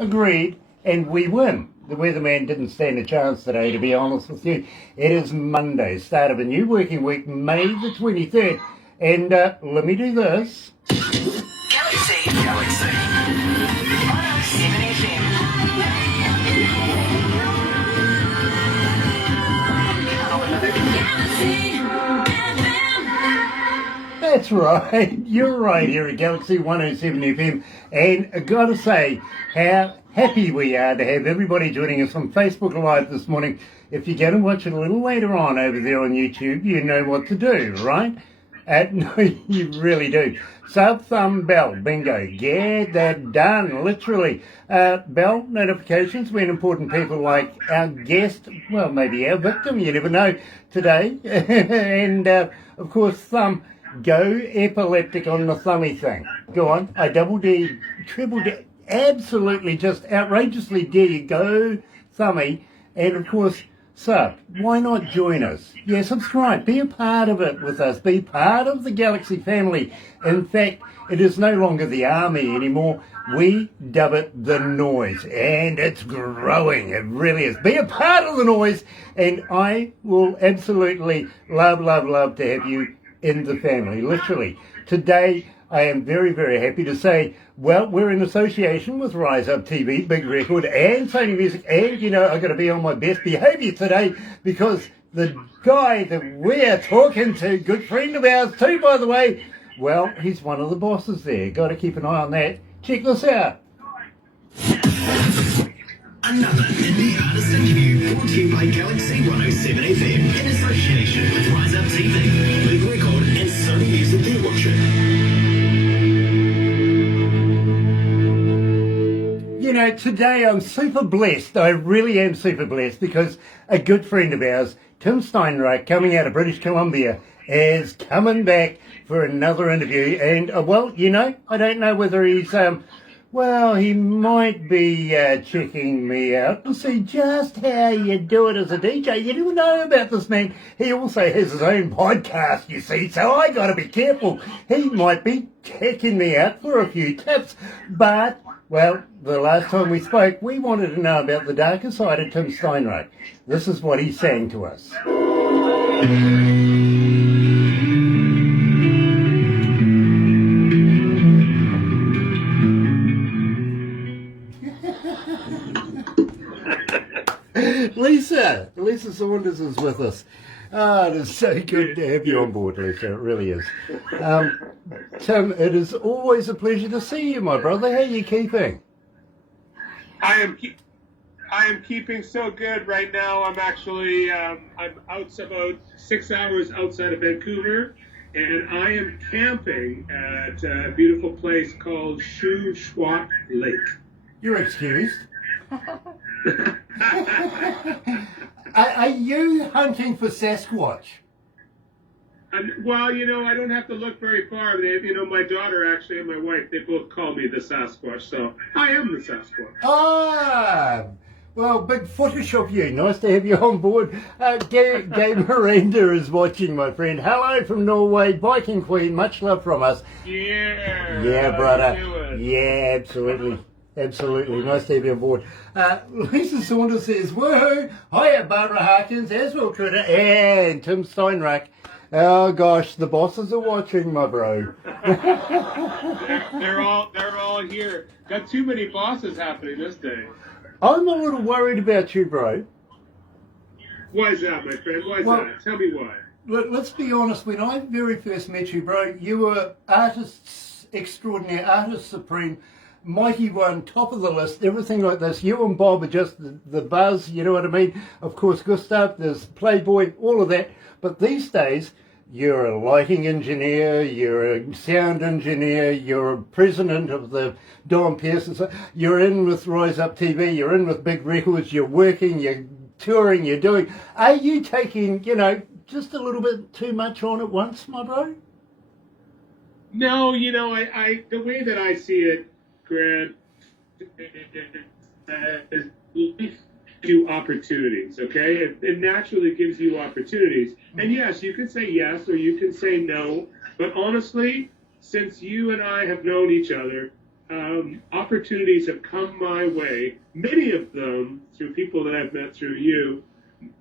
Agreed, and we win. The weatherman didn't stand a chance today, to be honest with you. It is Monday, start of a new working week, May the 23rd. And let me do this. Galaxy 107fm. That's right, you're right here at Galaxy 107 FM, and I gotta say how happy we are to have everybody joining us on Facebook Live this morning. If you're going to watch it a little later on over there on YouTube, you know what to do, right? No, you really do. Sub, thumb, bell, bingo, get that done, literally. Bell notifications when important people like our guest, well, maybe our victim, you never know, today. And, of course, thumb. Go epileptic on the thummy thing. Go on. I double dare, triple dare, absolutely just outrageously dare you go thummy. And of course, sub. Why not join us? Yeah, subscribe. Be a part of it with us. Be part of the Galaxy family. In fact, it is no longer the army anymore. We dub it the noise. And it's growing. It really is. Be a part of the noise. And I will absolutely love to have you in the family, literally. Today, I am very, very happy to say, well, we're in association with Rise Up TV, Big Record, and Sony Music, and, you know, I've got to be on my best behaviour today because the guy that we're talking to, good friend of ours too, by the way, well, he's one of the bosses there. Got to keep an eye on that. Check this out. Another indie artist interview brought to you by Galaxy 107 FM in association with Rise Up TV, Big Record and Sony Music They're watching. You know, today I'm super blessed. I really am super blessed because a good friend of ours, Tim Steinreich, coming out of British Columbia, is coming back for another interview. And, well, you know, I don't know whether he's... well, he might be checking me out to see just how you do it as a DJ. You never know about this man. He also has his own podcast, you see, so I got to be careful. He might be checking me out for a few tips. But, well, the last time we spoke, we wanted to know about the darker side of Tim Steinreich. This is what he sang to us. Lisa Saunders is with us. It is so good to have you on board, Lisa. It really is. Tim, it is always a pleasure to see you, my brother. How are you keeping? I am keeping so good right now. I'm actually I'm out about 6 hours outside of Vancouver, and I am camping at a beautiful place called Shuswap Lake. You're excused. Are you hunting for Sasquatch? Well, you know, I don't have to look very far. You know, my daughter actually and my wife, they both call me the Sasquatch, so I am the Sasquatch. Ah, well, big Photoshop you. Nice to have you on board. Gay Miranda is watching, my friend. Hello from Norway, Viking Queen. Much love from us. Yeah, brother. Yeah, absolutely. Absolutely. Nice to have you on board. Lisa Saunders says, woohoo! Hiya, Barbara Harkins, as well, Critter, and Tim Steinreich. Oh, gosh, the bosses are watching, my bro. they're all here. Got too many bosses happening this day. I'm a little worried about you, bro. Why is that, my friend? Why is that? Tell me why. Let's be honest. When I very first met you, bro, you were artist extraordinaire, artist supreme, mighty one, top of the list, everything like this. You and Bob are just the buzz, you know what I mean? Of course, Gustav, there's Playboy, all of that. But these days, you're a lighting engineer, you're a sound engineer, you're a president of the Don Pearson, you're in with Rise Up TV, you're in with Big Records, you're working, you're touring, you're doing... Are you taking, you know, just a little bit too much on at once, my bro? No, you know, I the way that I see it, Grant, gives you opportunities, okay? It naturally gives you opportunities. And yes, you can say yes or you can say no. But honestly, since you and I have known each other, opportunities have come my way, many of them through people that I've met through you.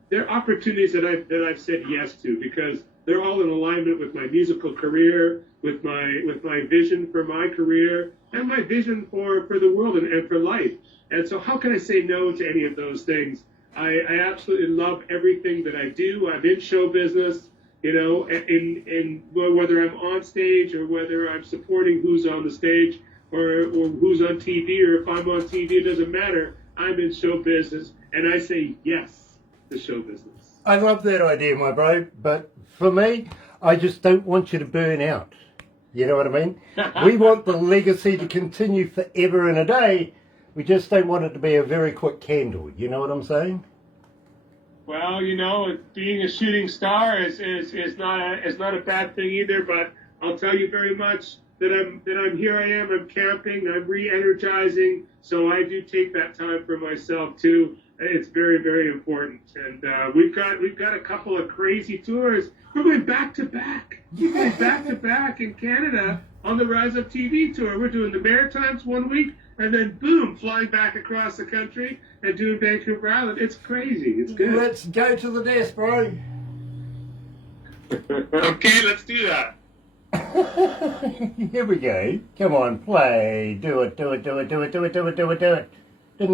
They're opportunities that I've said yes to because they're all in alignment with my musical career, with my vision for my career, and my vision for the world and for life. And so how can I say no to any of those things? I absolutely love everything that I do. I'm in show business, you know, in whether I'm on stage or whether I'm supporting who's on the stage or who's on TV, or if I'm on TV, it doesn't matter. I'm in show business, and I say yes to show business. I love that idea, my bro, but for me, I just don't want you to burn out. You know what I mean? We want the legacy to continue forever and a day. We just don't want it to be a very quick candle. You know what I'm saying? Well, you know, being a shooting star is not a bad thing either. But I'll tell you very much that I'm here. I am. I'm camping. I'm re-energizing. So I do take that time for myself too. It's very, very important. And we've got a couple of crazy tours. We're going back to back. We're going back to back in Canada on the Rise Up TV tour. We're doing the Maritimes one week, and then boom, flying back across the country and doing Vancouver Island. It's crazy. It's good. Let's go to the desk, bro. Okay, let's do that. Here we go. Come on, play. Do it. Didn't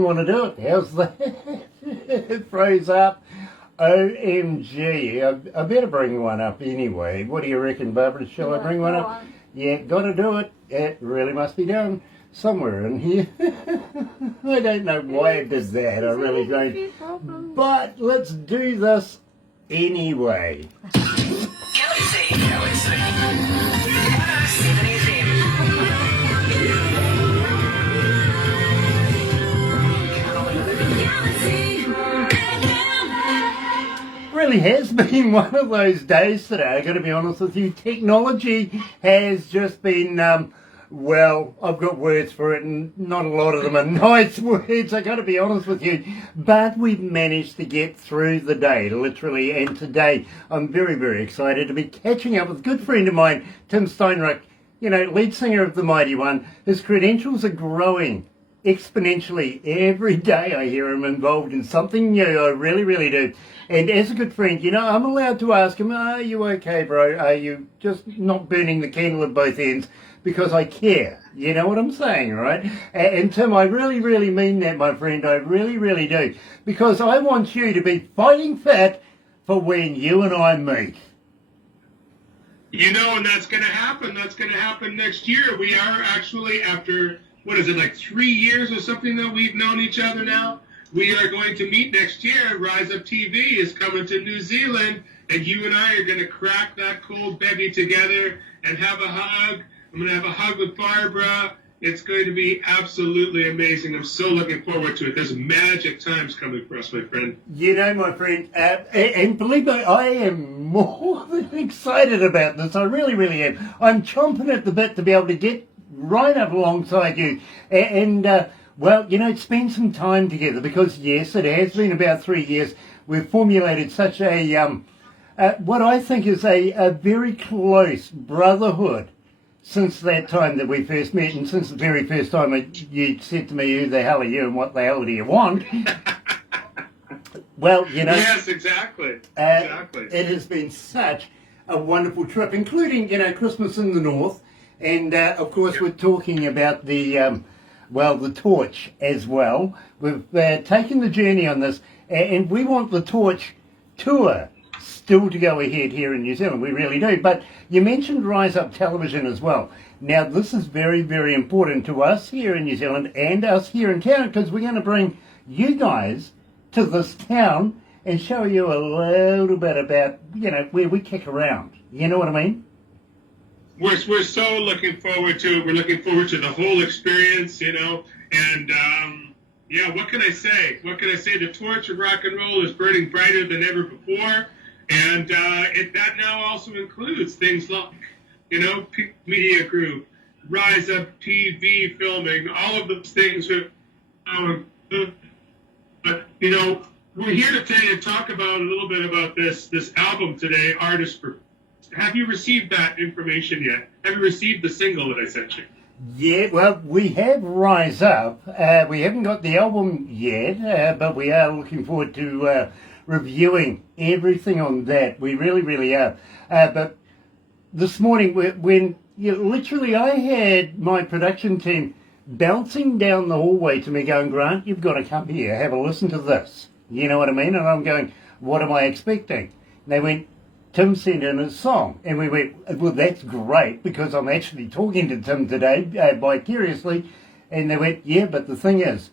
want to do it. How's that? It froze up. OMG. I better bring one up anyway. What do you reckon, Barbara? Shall I bring one up? Yeah, gotta do it. It really must be done somewhere in here. I don't know why it does that. I really don't. But let's do this anyway. Galaxy 107fm. Really has been one of those days today. I got to be honest with you. Technology has just been, well, I've got words for it, and not a lot of them are nice words. I got to be honest with you. But we've managed to get through the day, literally. And today, I'm very, very excited to be catching up with a good friend of mine, Tim Steinrich, you know, lead singer of The Mighty One. His credentials are growing exponentially every day. I hear him involved in something new. I really, really do. And as a good friend, you know, I'm allowed to ask him, are you okay, bro? Are you just not burning the candle at both ends? Because I care. You know what I'm saying, right? And Tim, I really, really mean that, my friend. I really, really do. Because I want you to be fighting fit for when you and I meet. You know, and that's going to happen. That's going to happen next year. We are actually, after, what is it, like 3 years or something that we've known each other now? We are going to meet next year. Rise Up TV is coming to New Zealand, and you and I are going to crack that cold bevy together and have a hug. I'm going to have a hug with Barbara. It's going to be absolutely amazing. I'm so looking forward to it. There's magic times coming for us, my friend. You know, my friend, and believe me, I am more than excited about this. I really, really am. I'm chomping at the bit to be able to get right up alongside you and well, you know, spend some time together because, yes, it has been about 3 years. We've formulated such a, what I think is a very close brotherhood since that time that we first met, and since the very first time you said to me, who the hell are you and what the hell do you want? Well, you know. Yes, exactly. Exactly. It has been such a wonderful trip, including, you know, Christmas in the North. And, of course, we're talking about the, well, the torch as well. We've taken the journey on this, and we want the torch tour still to go ahead here in New Zealand. We really do. But you mentioned Rise Up Television as well. Now, this is very, very important to us here in New Zealand and us here in town because we're going to bring you guys to this town and show you a little bit about, you know, where we kick around. You know what I mean? We're so looking forward to it. We're looking forward to the whole experience, you know. And, yeah, what can I say? What can I say? The torch of rock and roll is burning brighter than ever before. And that now also includes things like, you know, Media Group, Rise Up TV filming, all of those things are, you know, we're here to tell you, talk about a little bit about this album today, Artist for. Have you received that information yet? Have you received the single that I sent you? Yeah, well, we have Rise Up. We haven't got the album yet, but we are looking forward to reviewing everything on that. We really, really are. But this morning, when literally I had my production team bouncing down the hallway to me going, Grant, you've got to come here, have a listen to this. You know what I mean? And I'm going, what am I expecting? And they went, Tim sent in a song. And we went, well, that's great because I'm actually talking to Tim today vicariously. And they went, yeah, but the thing is,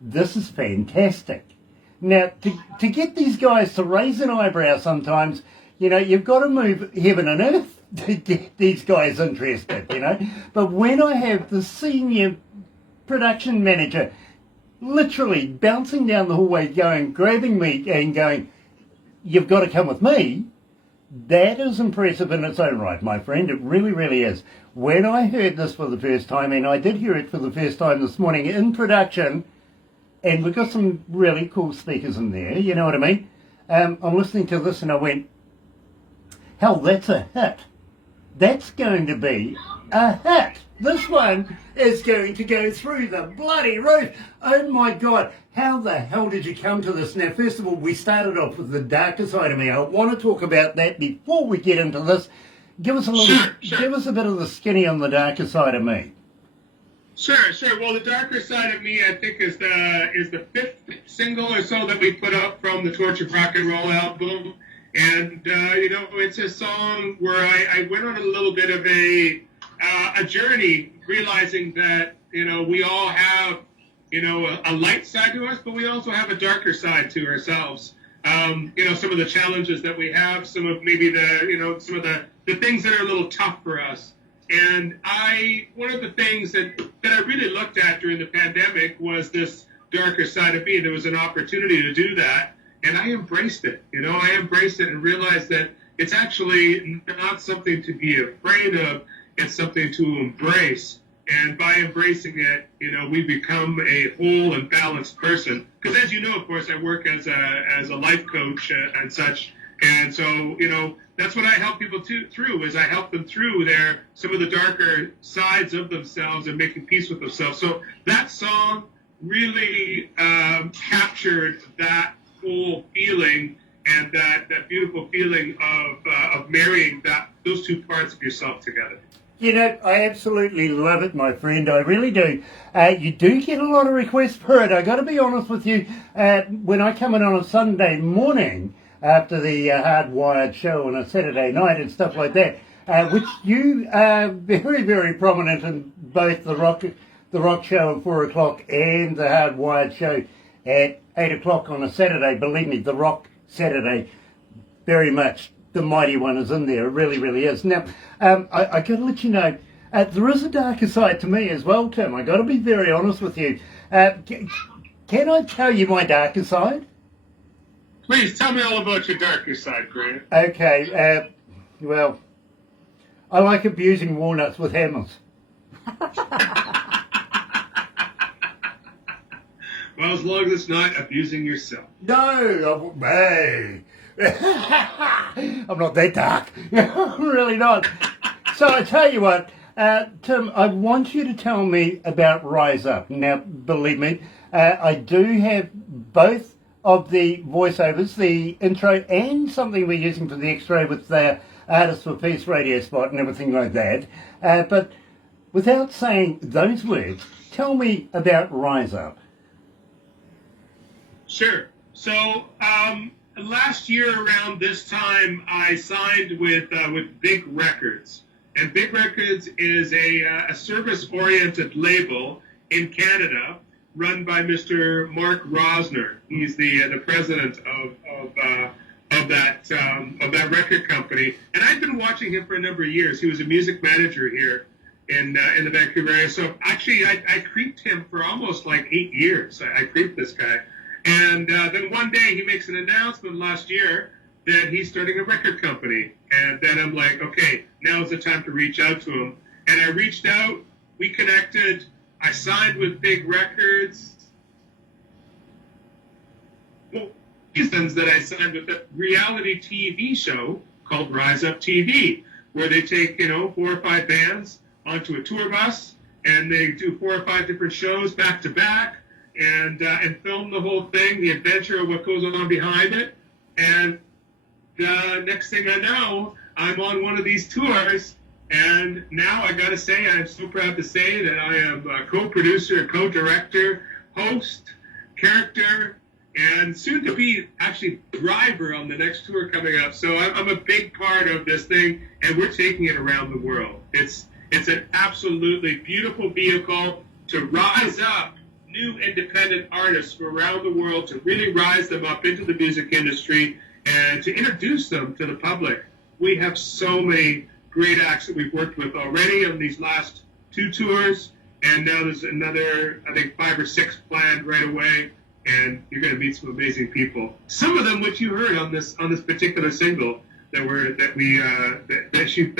this is fantastic. Now, to get these guys to raise an eyebrow sometimes, you've got to move heaven and earth to get these guys interested, But when I have the senior production manager literally bouncing down the hallway grabbing me and going, you've got to come with me, that is impressive in its own right, my friend. It really, really is. When I heard this for the first time, and I did hear it for the first time this morning in production, and we've got some really cool speakers in there, you know what I mean? I'm listening to this and I went, hell, that's a hit. That's going to be a hit. This one is going to go through the bloody roof. Oh my God, how the hell did you come to this? Now, first of all, we started off with the darker side of me. I want to talk about that before we get into this. Give us give us a bit of the skinny on the darker side of me. Sure. Well, the darker side of me, I think, is the fifth single or so that we put up from the Torch of Rock and Roll album. And, it's a song where I went on a little bit of a journey, realizing that, we all have, a light side to us, but we also have a darker side to ourselves. Some of the challenges that we have, some of maybe some of the things that are a little tough for us. And one of the things that I really looked at during the pandemic was this darker side of me. There was an opportunity to do that. And I embraced it, I embraced it and realized that it's actually not something to be afraid of. It's something to embrace. And by embracing it, we become a whole and balanced person. Because as you know, of course, I work as a life coach and such. And so, that's what I help people through, is I help them through some of the darker sides of themselves and making peace with themselves. So that song really captured that whole feeling and that beautiful feeling of marrying those two parts of yourself together. I absolutely love it, my friend. I really do. You do get a lot of requests for it. I got to be honest with you. When I come in on a Sunday morning after the Hardwired show on a Saturday night and stuff like that, which you are very, very prominent in both the rock show at 4 o'clock and the Hardwired show at 8 o'clock on a Saturday. Believe me, the Rock Saturday, very much the mighty one is in there. It really, really is. Now, I got to let you know, there is a darker side to me as well, Tim. I got to be very honest with you. Can I tell you my darker side? Please tell me all about your darker side, Grant. Okay. Well, I like abusing walnuts with hammers. Well, as long as it's not abusing yourself. No, hey. I'm not that dark. I'm really not. So I tell you what, Tim, I want you to tell me about Rise Up. Now, believe me, I do have both of the voiceovers, the intro and something we're using for the extra with the Artists for Peace radio spot and everything like that. But without saying those words, tell me about Rise Up. Sure. So last year around this time, I signed with Big Records, and Big Records is a service-oriented label in Canada run by Mr. Mark Vrsn. He's the president of that record company, and I've been watching him for a number of years. He was a music manager here in the Vancouver area. So actually, I creeped him for almost like 8 years. I creeped this guy. And then one day he makes an announcement last year that he's starting a record company. And then I'm like, okay, now's the time to reach out to him. And I reached out, we connected, I signed with Big Records. Reasons that I signed with a reality TV show called Rise Up TV, where they take, 4 or 5 bands onto a tour bus, and they do 4 or 5 different shows back to back, and film the whole thing, the adventure of what goes on behind it. And next thing I know, I'm on one of these tours, and now I gotta say, I'm so proud to say that I am a co-producer, co-director, host, character, and soon to be actually driver on the next tour coming up. So I'm a big part of this thing, and we're taking it around the world. It's an absolutely beautiful vehicle to rise up new independent artists from around the world, to really rise them up into the music industry and to introduce them to the public. We have so many great acts that we've worked with already on these last 2 tours, and now there's another, I think, 5 or 6 planned right away, and you're going to meet some amazing people. Some of them which you heard on this particular single that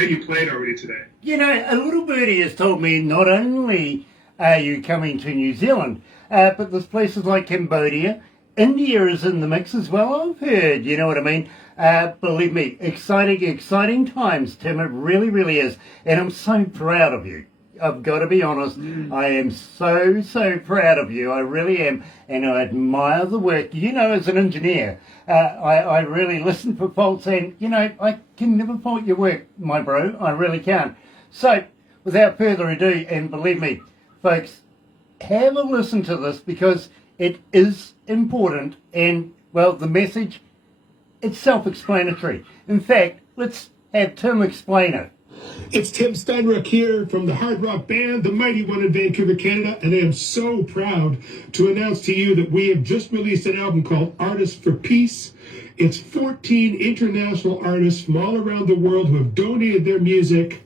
you played already today. You know, a little birdie has told me not only are you coming to New Zealand, but there's places like Cambodia. India is in the mix as well, I've heard, you know what I mean? Believe me, exciting times, Tim, it really, really is. And I'm so proud of you. I've got to be honest, I am so proud of you. I really am. And I admire the work. You know, as an engineer, I really listen for faults, and, you know, I can never fault your work, my bro. I really can't. So, without further ado, and believe me, folks, have a listen to this, because it is important, and, well, the message, it's self-explanatory. In fact, let's have Tim explain it. It's Tim Steinrock here from the hard rock band, The Mighty One in Vancouver, Canada, and I am so proud to announce to you that we have just released an album called Artists for Peace. It's 14 international artists from all around the world who have donated their music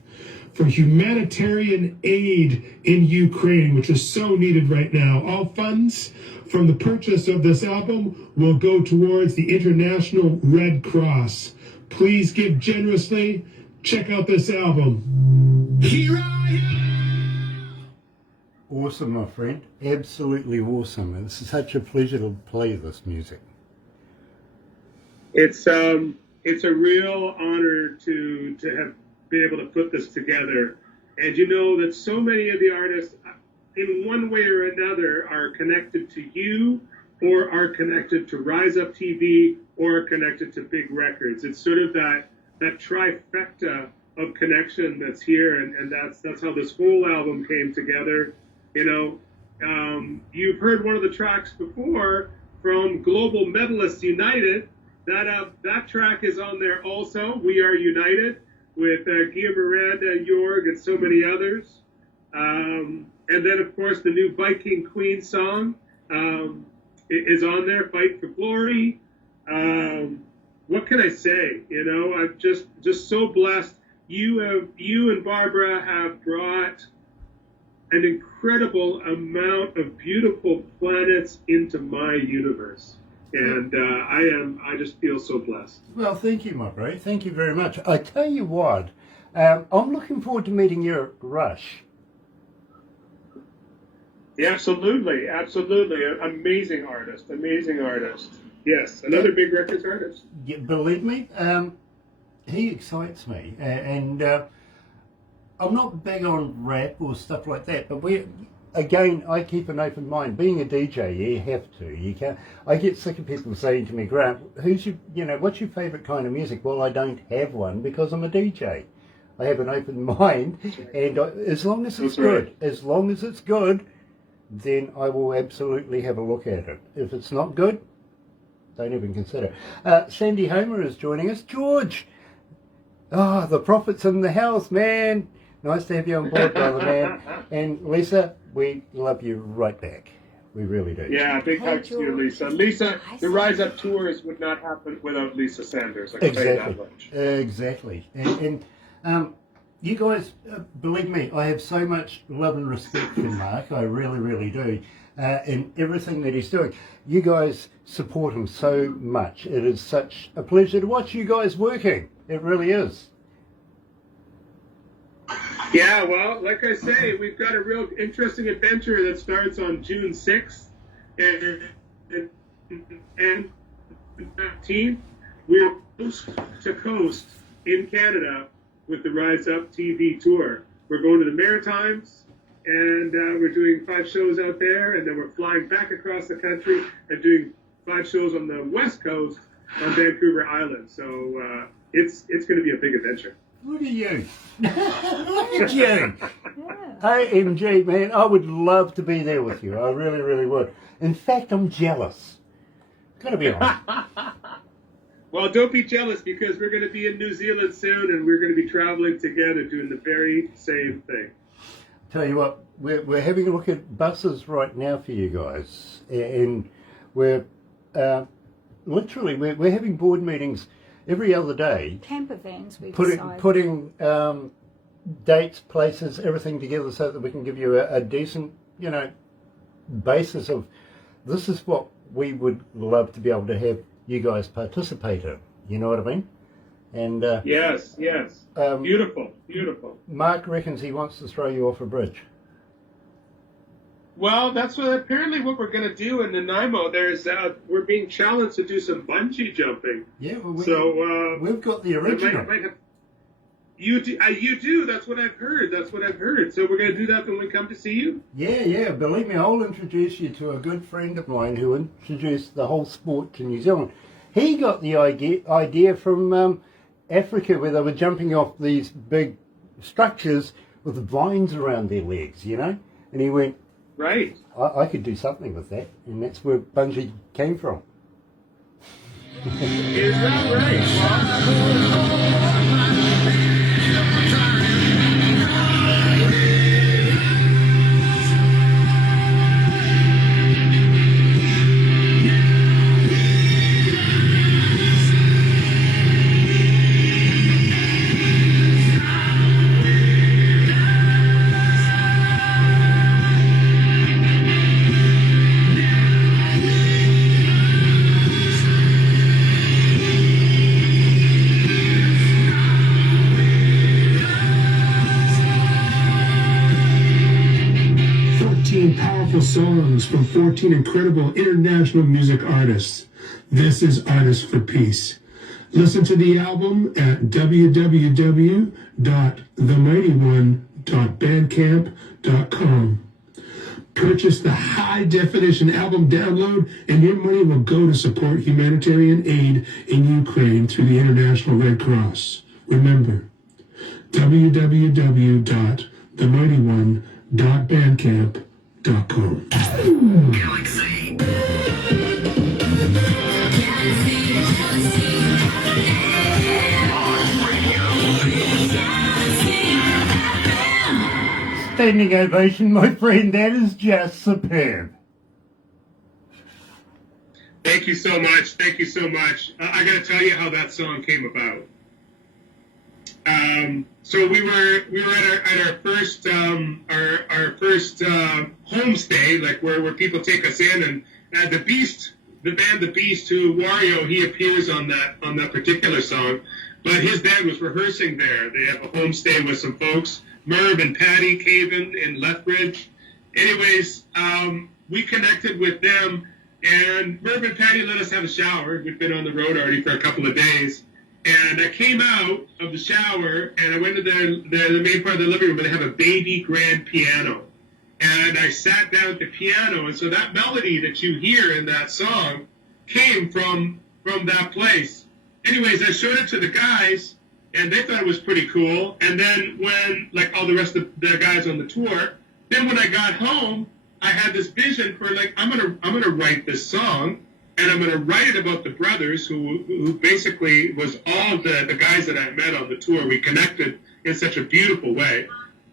for humanitarian aid in Ukraine, which is so needed right now. All funds from the purchase of this album will go towards the International Red Cross. Please give generously. Check out this album. Here I am! Awesome, my friend. Absolutely awesome. It's such a pleasure to play this music. It's a real honor to have been able to put this together. And you know that so many of the artists, in one way or another, are connected to you, or are connected to Rise Up TV, or are connected to big records. It's sort of that trifecta of connection that's here, and that's how this whole album came together. You know, you've heard one of the tracks before from Global Medalists United. That track is on there also. We Are United, with Gia Miranda, Jorg, and so many others. And then, of course, the new Viking Queen song is on there, Fight for Glory. What can I say? You know, I'm just so blessed. You and Barbara have brought an incredible amount of beautiful planets into my universe. And I just feel so blessed. Well, thank you, my bro. Thank you very much. I tell you what, I'm looking forward to meeting you at Rush. Yeah, absolutely. Amazing artist. Yes, another big records artist. Yeah, believe me, he excites me. And I'm not big on rap or stuff like that, but again, I keep an open mind. Being a DJ, you have to. You can't. I get sick of people saying to me, Grant, what's your favourite kind of music? Well, I don't have one, because I'm a DJ. I have an open mind, and as long as it's good, then I will absolutely have a look at it. If it's not good, don't even consider. Sandy Homer is joining us. George! The prophet's in the house, man. Nice to have you on board, brother, man. And Lisa, we love you right back. We really do. Yeah, big hugs to you, Lisa. Lisa, the Rise Up tours would not happen without Lisa Sanders. I can tell you that much. Exactly. And you guys, believe me, I have so much love and respect for Mark. I really, really do. In everything that he's doing. You guys support him so much. It is such a pleasure to watch you guys working. It really is. Yeah, well, like I say, we've got a real interesting adventure that starts on June 6th and 19th. We're coast to coast in Canada with the Rise Up TV tour. We're going to the Maritimes, and we're doing 5 shows out there, and then we're flying back across the country and doing 5 shows on the West Coast on Vancouver Island. So it's going to be a big adventure. Look at you. Look at you. AMG, man, I would love to be there with you. I really, really would. In fact, I'm jealous. Gotta be honest. Well, don't be jealous, because we're going to be in New Zealand soon, and we're going to be traveling together doing the very same thing. Tell you what, we're having a look at buses right now for you guys, and we're literally we're having board meetings every other day. Camper vans, we've putting dates, places, everything together so that we can give you a decent, basis of this is what we would love to be able to have you guys participate in. You know what I mean? And yes, beautiful. Mark reckons he wants to throw you off a bridge. Well, that's apparently what we're going to do in Nanaimo. We're being challenged to do some bungee jumping. Yeah, well, we've got the original. You do. That's what I've heard. So we're going to do that when we come to see you? Yeah. Believe me, I'll introduce you to a good friend of mine who introduced the whole sport to New Zealand. He got the idea from Africa, where they were jumping off these big structures with vines around their legs, And he went, right. I could do something with that. And that's where bungee came from. Is that right? Songs from 14 incredible international music artists. This is Artists for Peace. Listen to the album at www.themightyone.bandcamp.com. Purchase the high-definition album download, and your money will go to support humanitarian aid in Ukraine through the International Red Cross. Remember, www.themightyone.bandcamp.com. Galaxy. Standing ovation, my friend. That is just superb. Thank you so much. I got to tell you how that song came about. So we were at our first homestay, like where people take us in, and the band The Beast, who Wario, he appears on that particular song, but his band was rehearsing there. They have a homestay with some folks, Merv and Patty Caven in Lethbridge. Anyways, we connected with them, and Merv and Patty let us have a shower. We'd been on the road already for a couple of days. And I came out of the shower, and I went to the main part of the living room, and they have a baby grand piano. And I sat down at the piano, and so that melody that you hear in that song came from that place. Anyways, I showed it to the guys, and they thought it was pretty cool. And then when, like all the rest of the guys on the tour, then when I got home, I had this vision for, like, I'm gonna write this song. And I'm going to write it about the brothers, who basically was all the guys that I met on the tour. We connected in such a beautiful way.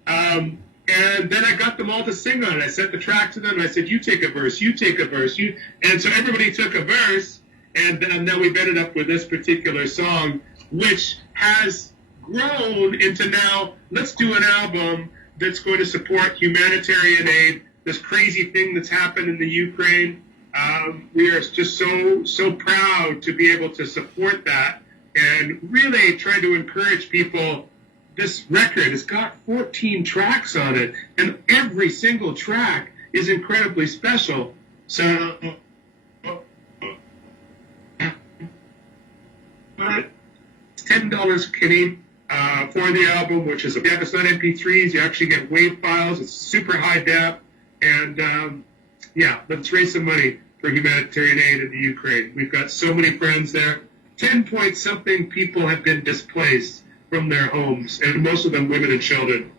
And then I got them all to sing on it. I sent the track to them, and I said, you take a verse, you take a verse. And so everybody took a verse, and then we've ended up with this particular song, which has grown into now, let's do an album that's going to support humanitarian aid, this crazy thing that's happened in the Ukraine. We are just so proud to be able to support that and really try to encourage people. This record has got 14 tracks on it, and every single track is incredibly special. So it's $10 Canadian. for the album, which is, yeah, it's not MP3s. You actually get WAV files. It's super high def. And, yeah, let's raise some money for humanitarian aid in the Ukraine. We've got so many friends there. 10-point-something people have been displaced from their homes, and most of them women and children.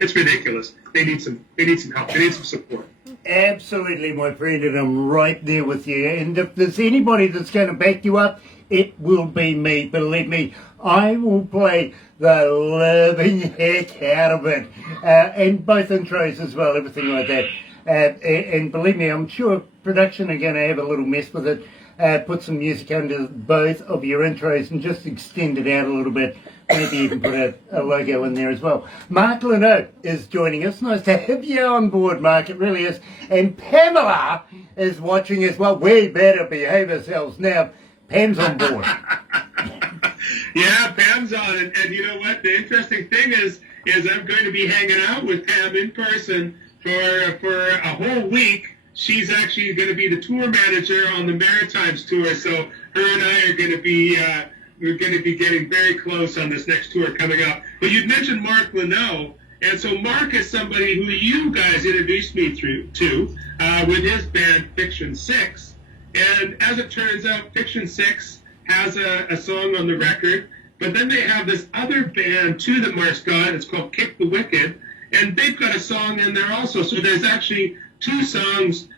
It's ridiculous. They need some help. They need some support. Absolutely, my friend, and I'm right there with you. And if there's anybody that's going to back you up, it will be me. Believe me, I will play the living heck out of it. And both intros as well, everything like that. And believe me, I'm sure production are going to have a little mess with it. Put some music under both of your intros and just extend it out a little bit. Maybe even put a logo in there as well. Mark Leno is joining us. Nice to have you on board, Mark. It really is. And Pamela is watching as well. We better behave ourselves now. Pam's on board. Yeah, Pam's on it. And you know what? The interesting thing is I'm going to be hanging out with Pam in person for a whole week. She's actually going to be the tour manager on the Maritimes tour. So her and I are going to be we're going to be getting very close on this next tour coming up. But you mentioned Mark Leno, and so Mark is somebody who you guys introduced me to with his band Fiction 6. And as it turns out, Fiction 6 has a song on the record, but then they have this other band too that Mark's got. It's called Kick the Wicked, and they've got a song in there also. So there's actually 2 songs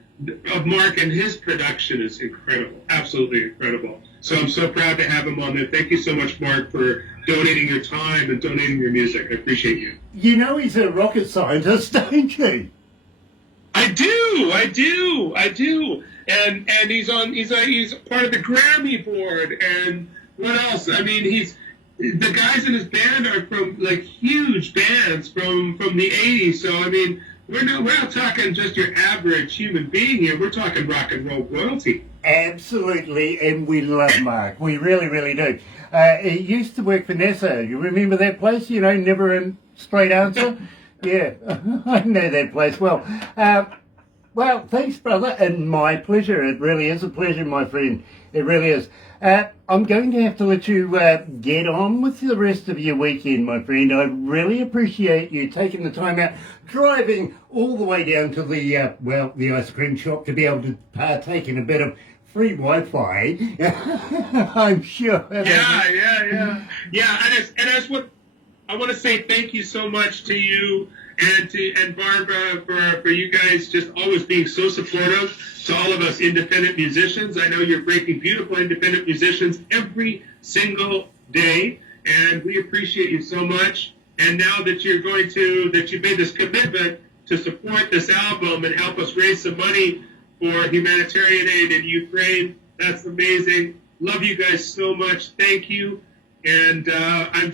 of Mark, and his production is incredible, absolutely incredible. So I'm so proud to have him on there. Thank you so much, Mark, for donating your time and donating your music. I appreciate you. You know he's a rocket scientist, don't you? I do. And he's part of the Grammy board. And what else? I mean, the guys in his band are from like huge bands from the 80s. So I mean, we're not talking just your average human being here. We're talking rock and roll royalty. Absolutely, and we love Mark. We really, really do. He used to work for NASA. You remember that place? You know, never a straight answer? Yeah, I know that place well. Well, thanks, brother, and my pleasure. It really is a pleasure, my friend. It really is. I'm going to have to let you get on with the rest of your weekend, my friend. I really appreciate you taking the time out, driving all the way down to the ice cream shop to be able to partake in a bit of free Wi-Fi. I'm sure. Yeah. And that's what I want to say. Thank you so much to you and Barbara for you guys just always being so supportive to all of us independent musicians. I know you're breaking beautiful independent musicians every single day, and we appreciate you so much. And now that you made this commitment to support this album and help us raise some money for humanitarian aid in Ukraine, that's amazing. Love you guys so much. Thank you. And I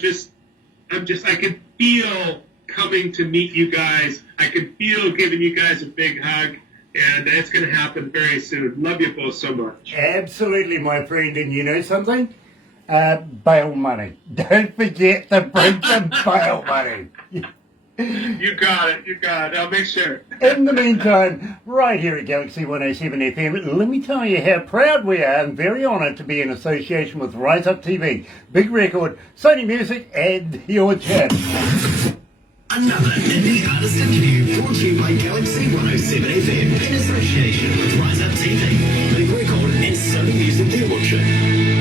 can feel coming to meet you guys. I can feel giving you guys a big hug. And it's going to happen very soon. Love you both so much. Absolutely, my friend. And you know something? Bail money. Don't forget to bring some bail money. You got it. I'll make sure. In the meantime, right here at Galaxy 107 FM, let me tell you how proud we are and very honoured to be in association with Rise Up TV, Big Record, Sony Music, and your channel. Another indie artist interview brought to you by Galaxy 107 FM in association with Rise Up TV, Big Record, and Sony Music The Auction.